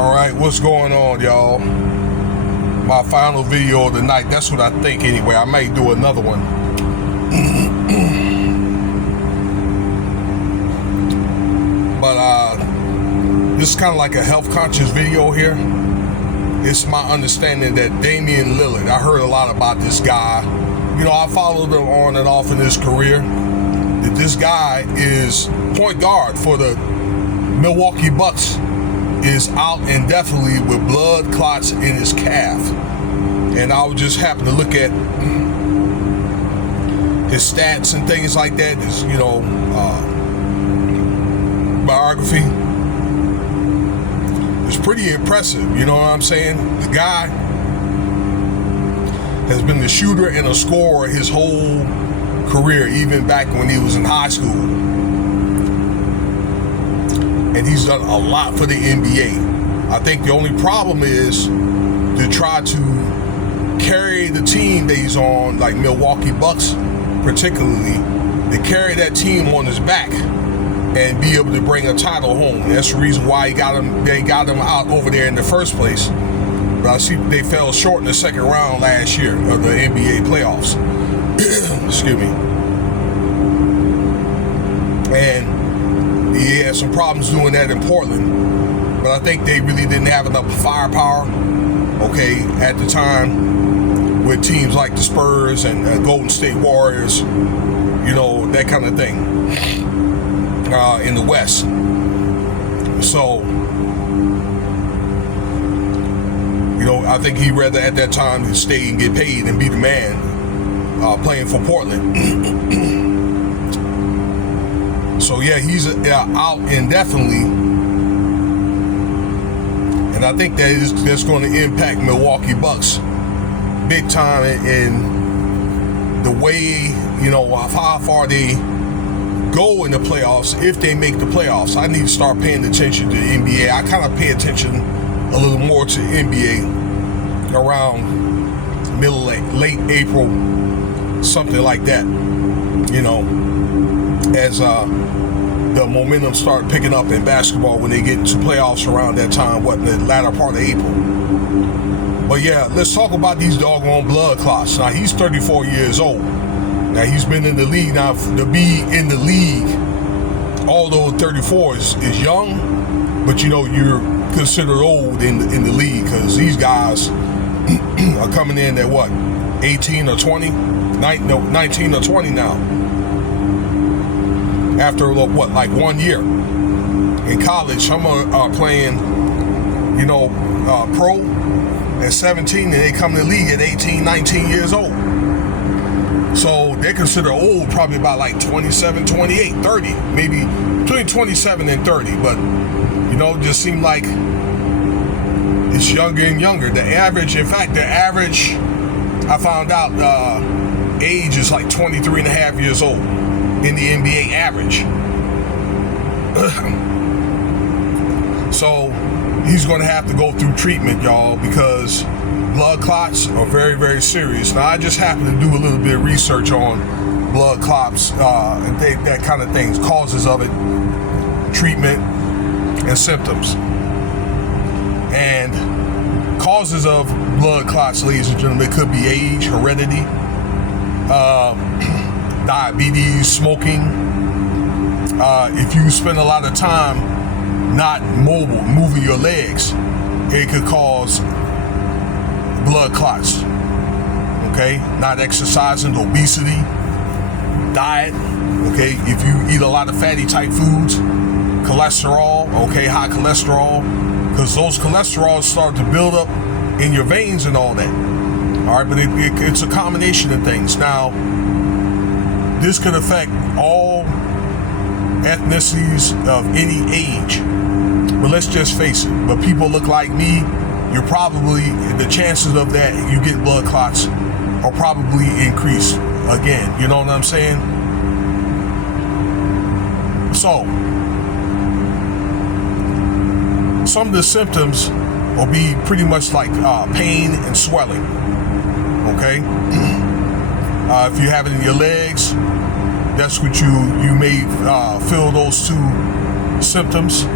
Alright, what's going on, y'all? My final video of the night. That's what I think anyway. I might do another one. But this is kind of like a health conscious video here. It's my understanding that Damien Lillard, I heard a lot about this guy. You know, I followed him on and off in his career. That this guy is point guard for the Milwaukee Bucks, is out indefinitely with blood clots in his calf. And I would just happen to look at his stats and things like that, his, biography. It's pretty impressive, you know what I'm saying? The guy has been the shooter and a scorer his whole career, even back when he was in high school. And he's done a lot for the NBA. I think the only problem is to try to carry the team that he's on, like Milwaukee Bucks particularly, to carry that team on his back and be able to bring a title home. That's the reason why they got him out over there in the first place. But I see they fell short in the second round last year of the NBA playoffs. Excuse me. And he had some problems doing that in Portland. But I think they really didn't have enough firepower, okay, at the time with teams like the Spurs and Golden State Warriors, you know, that kind of thing. In the West. So, you know, I think he'd rather at that time stay and get paid and be the man playing for Portland. So yeah, he's out indefinitely, and I think that's going to impact Milwaukee Bucks big time in the way, you know, how far they go in the playoffs. If they make the playoffs, I need to start paying attention to the NBA. I kind of pay attention a little more to NBA around late April, something like that, you know, as the momentum start picking up in basketball when they get into playoffs around that time, the latter part of April. But yeah, let's talk about these doggone blood clots. Now, he's 34 years old. Now, he's been in the league. Now, to be in the league, although 34 is young, but, you know, you're considered old in the league, because these guys are coming in at, what, 18 or 20? 19 or 20 now. After, what, like 1 year. In college, some are playing, you know, pro at 17, and they come to the league at 18, 19 years old. So they're considered old, probably about like 27, 28, 30, maybe between 27 and 30. But, you know, it just seemed like it's younger and younger. The average, I found out age is like 23 and a half years old in the NBA average. So he's going to have to go through treatment, y'all, because blood clots are very, very serious. Now, I just happen to do a little bit of research on blood clots and that kind of things, causes of it, treatment, and symptoms. And causes of blood clots, ladies and gentlemen, it could be age, heredity, diabetes, smoking. If you spend a lot of time not mobile, moving your legs, it could cause blood clots. Okay, not exercising, obesity, diet. Okay, if you eat a lot of fatty type foods, cholesterol. Okay, high cholesterol, because those cholesterols start to build up in your veins and all that. All right, but it's a combination of things. Now, this could affect all ethnicities of any age. But let's just face it, but people look like me, you're probably, the chances of that you get blood clots are probably increased again. You know what I'm saying? So, some of the symptoms will be pretty much like pain and swelling. Okay? If you have it in your legs, that's what you may feel those two symptoms.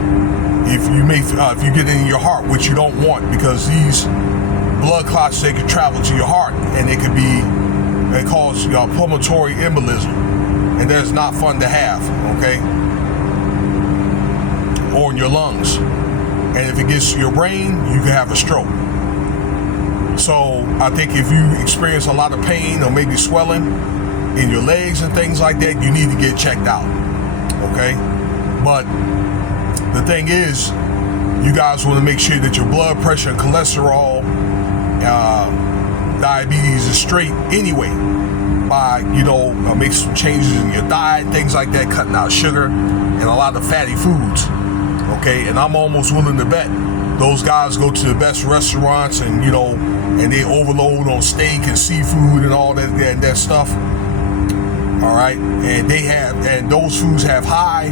If you get it in your heart, which you don't want, because these blood clots, they can travel to your heart, and they cause pulmonary embolism, and that's not fun to have, okay? Or in your lungs. And if it gets to your brain, you can have a stroke. So I think if you experience a lot of pain or maybe swelling in your legs and things like that, you need to get checked out, okay? But the thing is, you guys want to make sure that your blood pressure and cholesterol, diabetes is straight anyway, by, make some changes in your diet, things like that, cutting out sugar and a lot of fatty foods, okay? And I'm almost willing to bet those guys go to the best restaurants and, and they overload on steak and seafood and all that stuff, all right? And those foods have high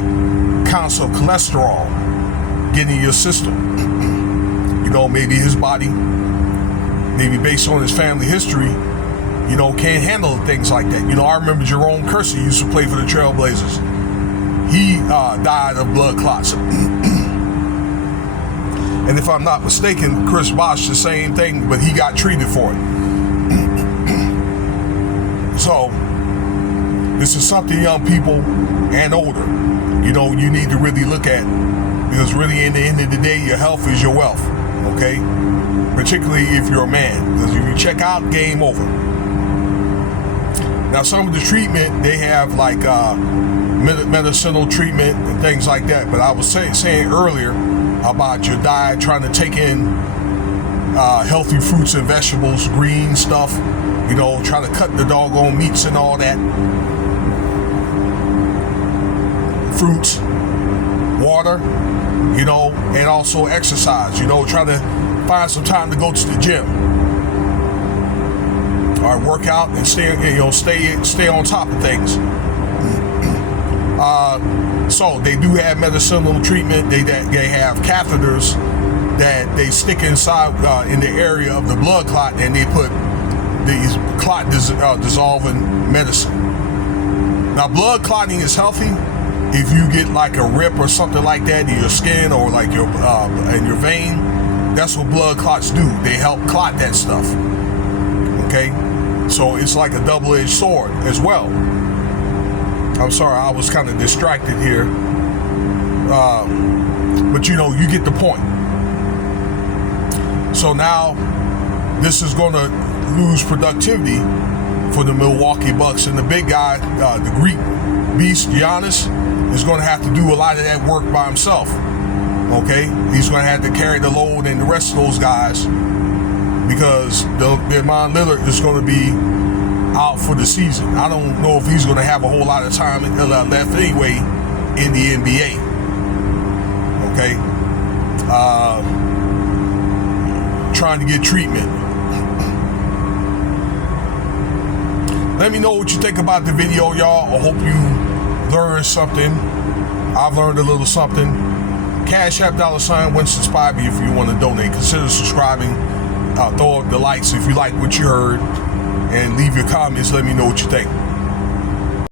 counts of cholesterol getting in your system. Maybe his body, maybe based on his family history, can't handle things like that. I remember Jerome Kersey used to play for the Trailblazers. He died of blood clots. And if I'm not mistaken, Chris Bosh, the same thing, but he got treated for it. So, this is something young people and older, you need to really look at, because really in the end of the day, your health is your wealth, okay? Particularly if you're a man, because if you check out, game over. Now, some of the treatment, they have like medicinal treatment and things like that, but I was saying earlier about your diet, trying to take in healthy fruits and vegetables, green stuff, try to cut the doggone meats and all that. Fruits, water, and also exercise, try to find some time to go to the gym. Or work out and stay on top of things. So they do have medicinal treatment. They have catheters that they stick inside in the area of the blood clot, and they put these clot dissolving medicine. Now, blood clotting is healthy if you get like a rip or something like that in your skin or like your in your vein. That's what blood clots do. They help clot that stuff. Okay, so it's like a double-edged sword as well. I'm sorry, I was kind of distracted here. But you get the point. So now this is going to lose productivity for the Milwaukee Bucks, and the big guy, the Greek beast, Giannis, is going to have to do a lot of that work by himself. Okay? He's going to have to carry the load, and the rest of those guys, because Damien Lillard is going to be out for the season. I don't know if he's going to have a whole lot of time left anyway in the NBA. Okay? Trying to get treatment. Let me know what you think about the video, y'all. I hope you learned something. I've learned a little something. Cash App $ Winston Spivey if you want to donate. Consider subscribing. Throw up the likes if you like what you heard. And leave your comments. Let me know what you think.